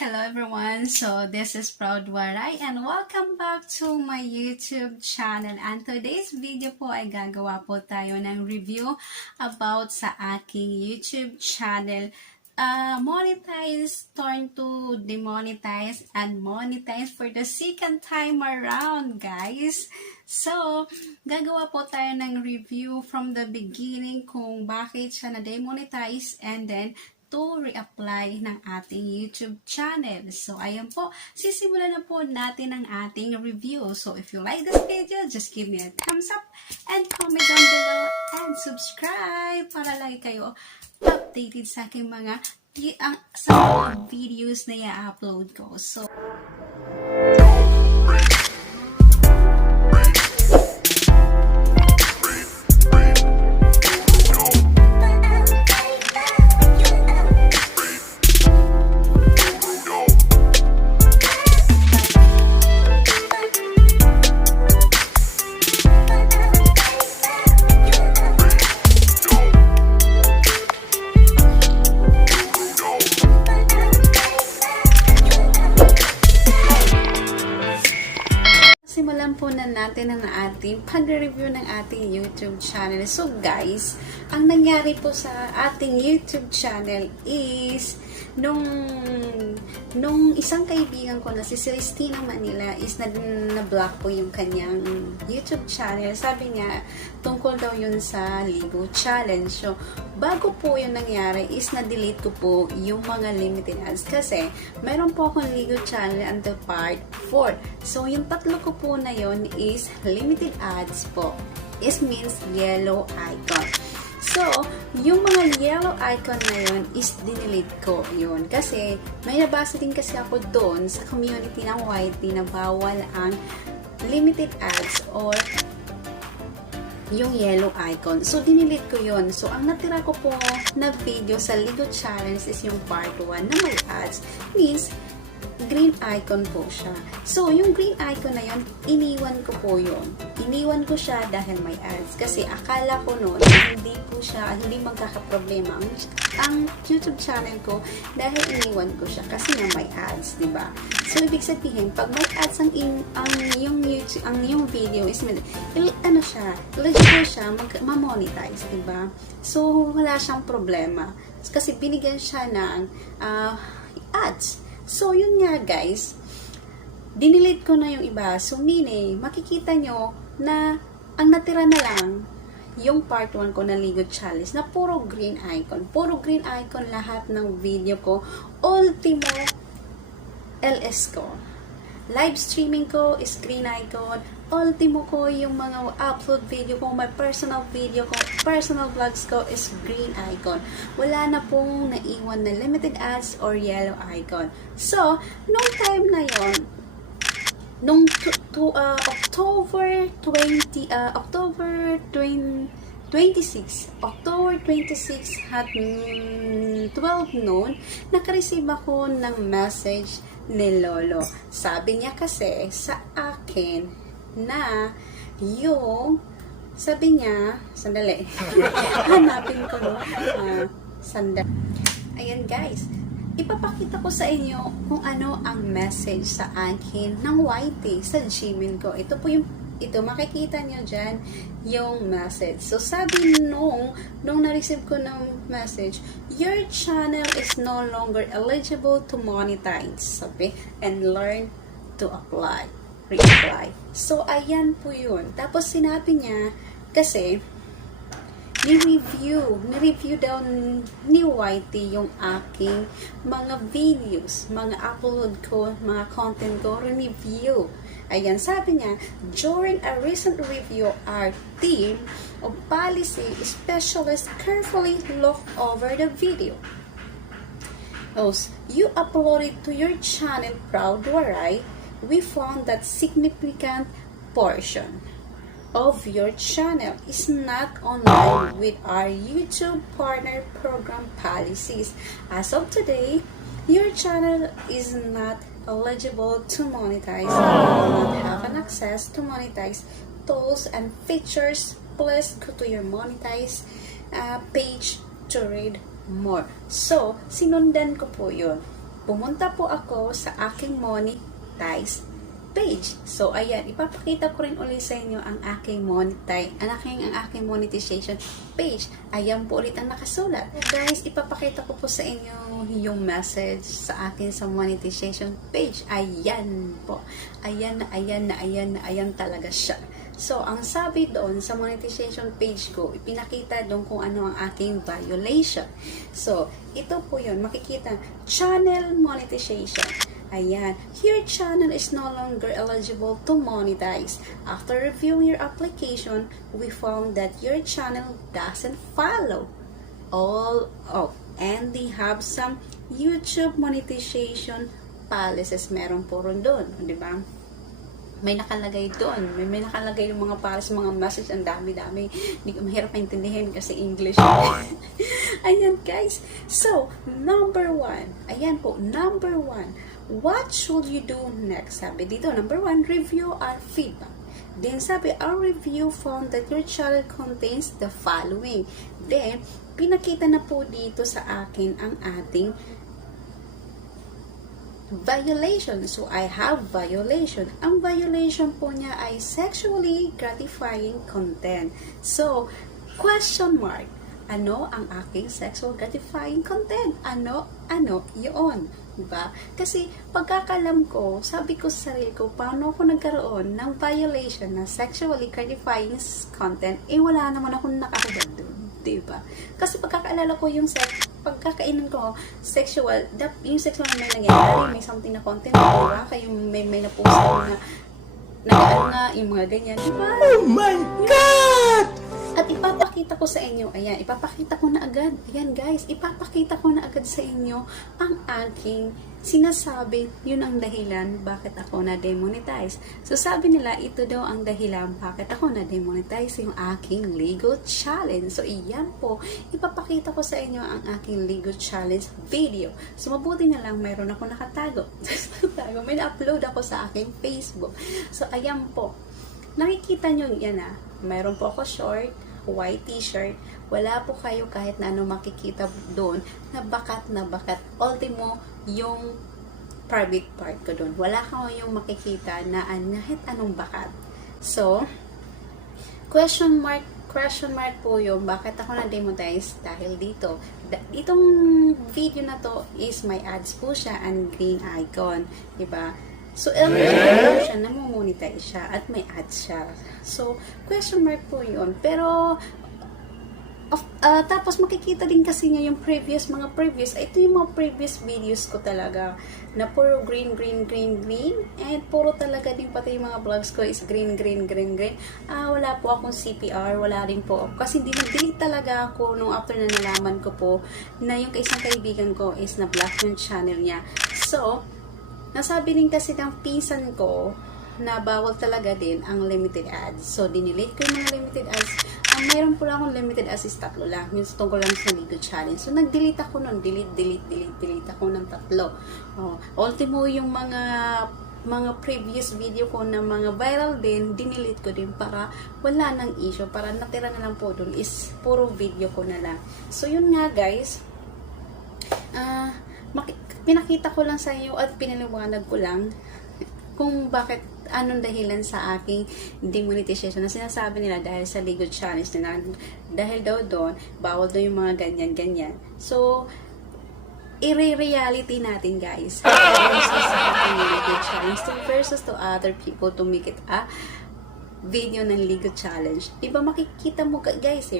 Hello everyone, so this is Proud Waray and welcome back to my YouTube channel. And today's video po ay gagawa po tayo ng review about sa aking YouTube channel. Monetized turn to demonetized and monetized for the second time around, guys. So, gagawa po tayo ng review from the beginning kung bakit siya na-demonetize and then to reapply ng ating YouTube channel. So, ayan po. Sisimulan na po natin ang ating review. So, if you like this video, just give me a thumbs up and comment down below and subscribe para lagi kayo updated sa aking mga videos na i-upload ko. So, simulan po na natin ang ating pag-review ng ating YouTube channel. So guys, ang nangyari po sa ating YouTube channel is nung isang kaibigan ko na si Celestina Manila is na-block po yung kanyang YouTube channel. Sabi niya, tungkol daw yun sa Ligo Challenge. So, bago po yun nangyari is na-delete ko po yung mga limited ads kasi meron po akong Ligo Channel until part 4. So, yung tatlo ko po na yun is limited ads po. It means yellow icon. So, yung mga yellow icon na yun is dinelete ko yun. Kasi, may nabasa din kasi ako doon sa community ng YT na bawal ang limited ads or yung yellow icon. So, dinelete ko yun. So, ang natira ko po na video sa Ligo Challenge is yung part 1 na may ads. Means, green icon po siya. So, yung green icon na yun, iniwan ko po yun. Iniwan ko siya dahil may ads. Kasi akala ko noon, hindi magkakaproblema ang YouTube channel ko dahil iniwan ko siya kasi nga may ads, diba? So, ibig sabihin, pag may ads ang yung video is, eligible siya, ma-monetize, diba? So, wala siyang problema. Kasi binigyan siya ng ads. So, yun nga guys, dinelete ko na yung iba. So, meaning, makikita nyo na ang natira na lang yung part 1 ko na Ligo Challenge na puro green icon. Puro green icon lahat ng video ko. Ultimo LS ko. Live streaming ko is green icon. Ultimo ko yung mga upload video ko, my personal video ko, personal vlogs ko is green icon. Wala na pong naiwan na limited ads or yellow icon. So, nung time na yon, nung October 26 at 12 noon, nakareceive ako ng message ni Lolo. Sabi niya kasi sa akin na yung sabi niya, sandali hanapin ko no, sandali. Ayan guys, ipapakita ko sa inyo kung ano ang message sa akin ng YT sa Gmail ko. Ito po yung makikita nyo dyan yung message. So, sabi nung na-receive ko ng message, your channel is no longer eligible to monetize, sabi, and learn to reapply. So, ayan po yun. Tapos, sinabi niya, kasi, ni-review daw ni YT yung aking mga videos, mga upload ko, mga content ko, review. Ayan, sabi niya, during a recent review, our team of policy specialists carefully looked over the video. As you uploaded to your channel, Proud Waray, we found that significant portion of your channel is not online with our YouTube partner program policies. As of today, your channel is not eligible to monetize and will not have an access to monetize tools and features. Please go to your monetize page to read more. So, sinundan ko po yun. pumunta po ako sa aking monetized page. So, ayan, ipapakita ko rin ulit sa inyo ang aking monetization page. Ayan po ulit ang nakasulat. Guys, ipapakita ko po sa inyo yung message sa akin sa monetization page. Ayan po. Ayan talaga siya. So, ang sabi doon sa monetization page ko, ipinakita doon kung ano ang aking violation. So, ito po yun. Makikita, channel monetization. Ayan. Your channel is no longer eligible to monetize. After reviewing your application, we found that your channel doesn't follow all of and they have some YouTube monetization policies. Meron po rin doon. Di ba? May nakalagay doon. May nakalagay yung mga policies, mga message. Ang dami-dami. Hindi ko mahirap maintindihan kasi English. Ayan guys. So, number 1. Ayan po. Number 1. What should you do next? Sabi dito, number 1, review our feedback. Then sabi, our review found that your channel contains the following. Then, pinakita na po dito sa akin ang ating violation. So, I have violation. Ang violation po niya ay sexually gratifying content. So, question mark. Ano ang aking sexual gratifying content? Ano yun? Diba? Kasi pagkakalam ko, sabi ko sa sarili ko, paano ako nagkaroon ng violation na sexually gratifying content, wala naman akong nakakagad doon. Diba? Kasi pagkakaalala ko yung pagkakainan ko, yung sexual na may nangyayari, may something na content, diba? Kayo may napost na yung mga ganyan, diba? Oh my God! At ipapakita ko sa inyo, ayan, ipapakita ko na agad, ayan guys, ipapakita ko na agad sa inyo ang aking sinasabi, yun ang dahilan bakit ako na-demonetize. So sabi nila, ito daw ang dahilan bakit ako na-demonetize, yung aking Lego Challenge. So iyan po, ipapakita ko sa inyo ang aking Lego Challenge video. So mabuti na lang, mayroon ako nakatago. May na-upload ako sa aking Facebook. So ayan po, nakikita nyo yan mayroon po ako short, white t-shirt. Wala po kayo kahit na ano makikita doon na bakat. Ultimo, yung private part ko doon. Wala kayong makikita na kahit anong bakat. So, question mark po yung bakit ako na-demonetize dahil dito. Itong video na to is may ads po siya and green icon. Diba? So, eligible siya, namomonetize siya at may ads siya. So, question mark po yun. Pero, tapos makikita din kasi niya yung mga previous. Ito yung mga previous videos ko talaga na puro green. And puro talaga din pati yung mga vlogs ko is green. Wala po akong CPR, wala rin po. Kasi delete talaga ako nung after na nalaman ko po na yung isang kaibigan ko is na-block yung channel niya. So, nasabi din kasi ng pinsan ko na bawal talaga din ang limited ads. So, dinelete ko yung mga limited ads. Ang mayroon po lang akong limited ads is 3 lang. Yung tungkol lang sa Lego Challenge. So, nag-delete ako nun. Delete ako ng 3. Ultimo yung mga previous video ko na mga viral din, dinelete ko din para wala nang issue. Para natira na lang po dun is puro video ko na lang. So, yun nga guys. Pinakita ko lang sa iyo at pinaliwanag ko lang kung bakit anong dahilan sa aking demonetization na sinasabi nila dahil sa Lego Challenge nila. Dahil daw doon, bawal daw yung mga ganyan. So, i-reality natin guys. Versus sa aking Lego Challenge versus to other people to make it a video ng Lego Challenge. Diba makikita mo guys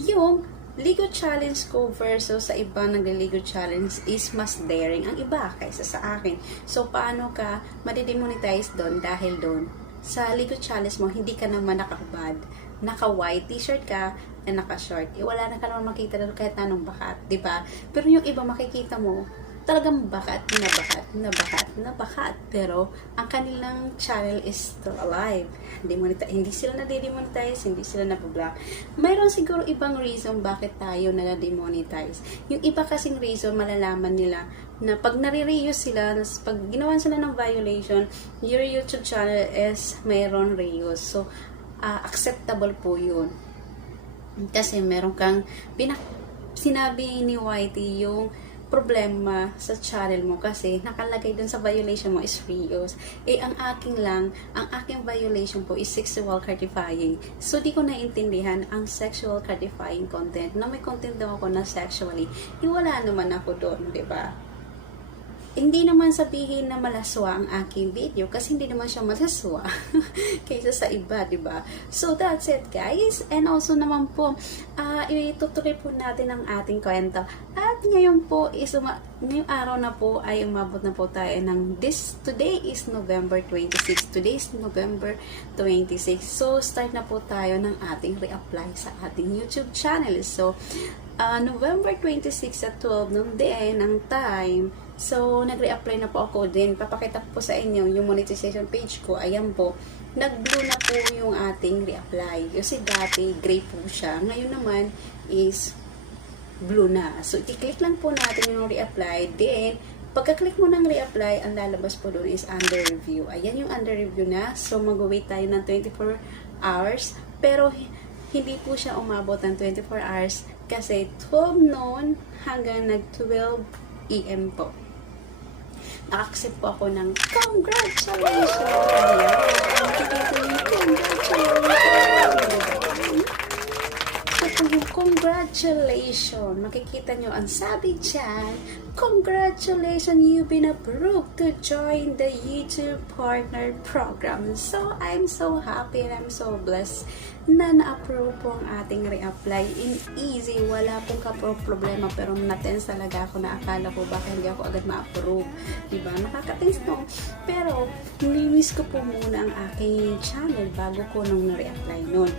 yung Lego Challenge ko versus sa iba nag-Lego Challenge is mas daring ang iba kaysa sa akin. So, paano ka madidemonetize doon dahil doon? Sa Lego Challenge mo, hindi ka naman nakakabad. Naka-white t-shirt ka na naka-short. Wala na ka naman makita doon kahit anong bakat. Diba? Pero yung iba makikita mo, talagang bakat. Pero, ang kanilang channel is still alive. Hindi sila na-demonetize, hindi sila na-block. Mayroon siguro ibang reason bakit tayo na-demonetize. Yung iba kasing reason, malalaman nila na pag nare-reuse sila, pag ginawan sila ng violation, your YouTube channel is mayroon reuse. So, acceptable po yun. Kasi meron kang sinabi ni Whitey yung problema sa channel mo kasi nakalagay dun sa violation mo is reuse. Ang aking violation po is sexual gratifying. So, di ko naiintindihan ang sexual gratifying content. Na may content daw ako na sexually, wala naman ako doon, di ba? Hindi naman sabihin na malaswa ang aking video kasi hindi naman siya malaswa kaysa sa iba, di ba? So, that's it, guys. And also naman po, itutuloy po natin ang ating kwento. At ngayon po, ngayong araw na po ay umabot na po tayo ng today is November 26. Today is November 26. So, start na po tayo ng ating reapply sa ating YouTube channel. So, November 26 at 12 noong day ng time. So, nag-reapply na po ako din. Papakita ko po sa inyo yung monetization page ko. Ayan po. Nag-blue na po yung ating reapply. Kasi dati, gray po siya. Ngayon naman is blue na. So, i-click lang po natin yung reapply. Then, pagka-click mo ng reapply, ang lalabas po doon is under review. Ayan yung under review na. So, mag-wait tayo ng 24 hours. Pero, hindi po siya umabot ng 24 hours kasi 12 noon hanggang nag-12 AM po. Naka-accept po ako ng congratulations! Ayan. Congratulations! Makikita nyo ang sabi dyan, congratulations, you've been approved to join the YouTube Partner Program. So, I'm so happy and I'm so blessed na na-approve po ang ating reapply in easy. Wala pong problema pero na-tense talaga ako na akala ko baka hindi ako agad ma-approve. Diba? Nakaka-tense no? Pero, nimiss ko po muna ang aking channel bago ko nung na-reapply nun.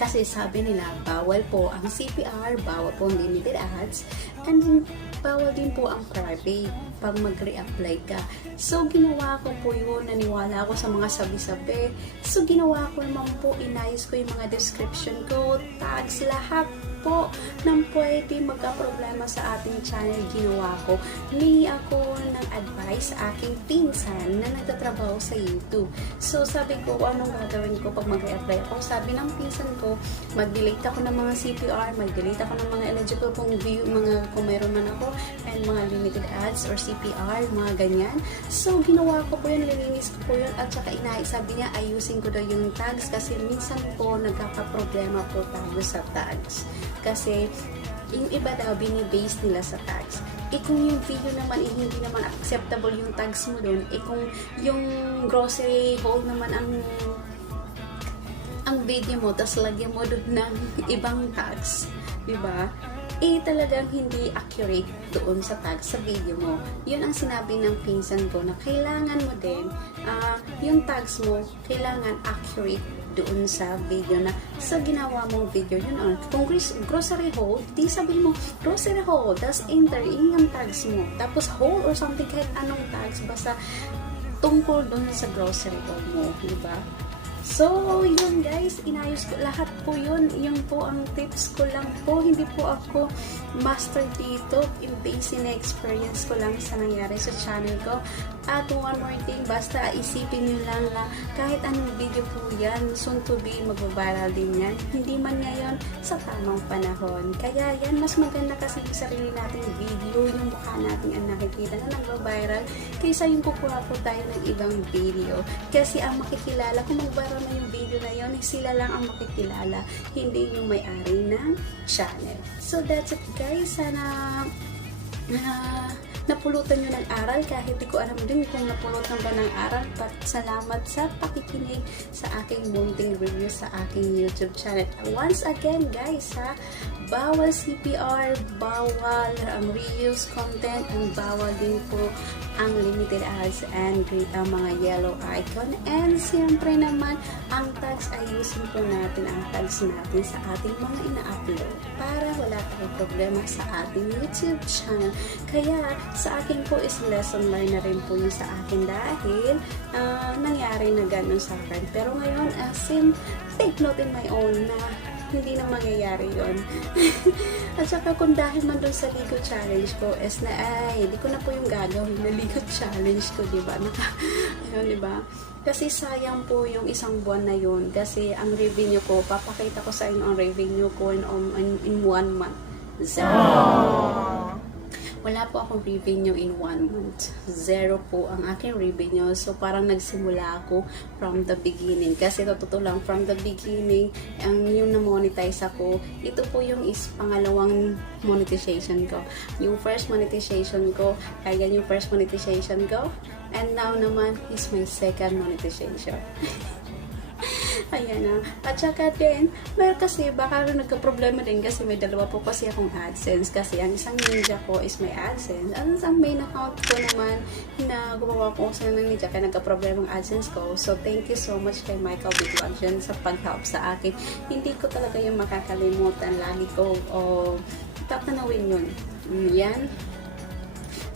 Kasi sabi nila, bawal po ang CPR, bawal po ang limited ads, and bawal din po ang private pag mag-reapply ka. So, ginawa ko po yun, naniwala ako sa mga sabi-sabi. So, ginawa ko naman po, inayos ko yung mga description ko, tags, lahat po nang pwede magka-problema sa ating channel, ginawa ko. Humingi ako ng advice sa aking pinsan na nagtatrabaho sa YouTube. So, sabi ko, anong gagawin ko pag mag-reapply ako? Sabi ng pinsan ko, mag-delete ako ng mga CPR, mag-delete ako ng mga eligible pong view, mga kung mayroon man ako, and mga limited ads or CPR, mga ganyan. So, ginawa ko po yun, nilinis ko po yun, at saka sabi niya, ayusin ko daw yung tags kasi minsan po nagkakaproblema po tayo sa tags. Kasi, yung iba daw, binibase nila sa tags. Kung yung video naman, hindi naman acceptable yung tags mo dun, kung yung grocery haul naman ang video mo, tas lagyan mo dun ng ibang tags, diba? Talagang hindi accurate doon sa tag sa video mo. Yun ang sinabi ng pinsan ko na kailangan mo din, yung tags mo, kailangan accurate doon sa video na sa ginawa mong video. Yun kung grocery haul, di sabihin mo grocery haul, tas enter yung tags mo. Tapos haul or something, kahit anong tags, basta tungkol doon sa grocery haul mo, diba? So, yun guys, inayos ko lahat po yun. Yung po ang tips ko lang po. Hindi po ako master dito. Base na experience ko lang sa nangyari sa channel ko. At one more thing, basta isipin nyo lang na kahit anong video po yan, soon to be, magbabaral din yan. Hindi man ngayon sa tamang panahon. Kaya yan, mas maganda kasi yung sarili nating video, yung mukha natin ang nakikita na nagbabiral, kaysa yung kukuha po tayo ng ibang video. Kasi ang makikilala, kung magbaral na yung video na yun, sila lang ang makikilala, hindi yung may-ari ng channel. So that's it guys, sana napulutan nyo ng aral, kahit di ko alam din kung napulutan ba ng aral. But salamat sa pakikinig sa aking munting review sa aking YouTube channel. Once again guys bawal CPR, bawal ang reuse content, and bawal din po ang limited ads and mga yellow icon. And siyempre naman, ang tags, ayusin po natin ang tags natin sa ating mga ina-upload para wala tayong problema sa ating YouTube channel. Kaya sa akin po is lesson learned na rin po yun sa akin dahil nangyari na ganun sa akin. Pero ngayon, take note in my own na hindi na mangyayari yun. At saka kung dahil man doon sa Ligo Challenge ko, is na hindi ko na po yung gagawin na Ligo Challenge ko, diba? Ayun, diba? Kasi sayang po yung isang buwan na yun. Kasi ang revenue ko, papakita ko sa inyo ang revenue ko in 1 month. So, wala po akong revenue in 1 month. 0 po ang aking revenue. So, parang nagsimula ako from the beginning. Kasi totoo lang, from the beginning, ang yung na-monetize ako, ito po yung pangalawang monetization ko. Yung first monetization ko, kaya yung first monetization ko. And now naman is my second monetization. Ayan na. At saka din, meron kasi, baka nagka-problema din kasi may dalawa po kasi akong AdSense. Kasi ang isang media ko is may AdSense. Ang isang main account ko naman na gumawa ko sa ng media kaya nagka-problema ang AdSense ko. So, thank you so much kay Michael Biglasion sa pag-help sa akin. Hindi ko talaga yung makakalimutan. Lagi ko tatanawin yun. Yan.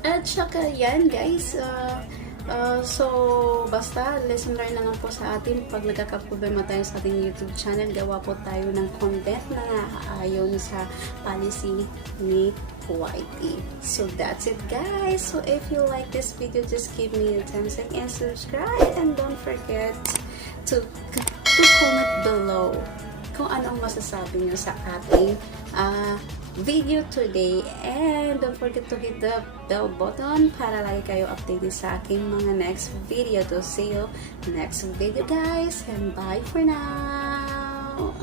At saka yan, guys. So, basta, lesson learned na lang po sa atin. Pag nagkakaproblema tayo sa ating YouTube channel, gawa po tayo ng content na ayon sa policy ni YT. So, that's it, guys. So, if you like this video, just give me a thumbs up and subscribe. And don't forget to comment below kung anong masasabi nyo sa ating video today, and don't forget to hit the bell button para lagi kayo updated sa aking mga next video. To see you next video, guys, and bye for now.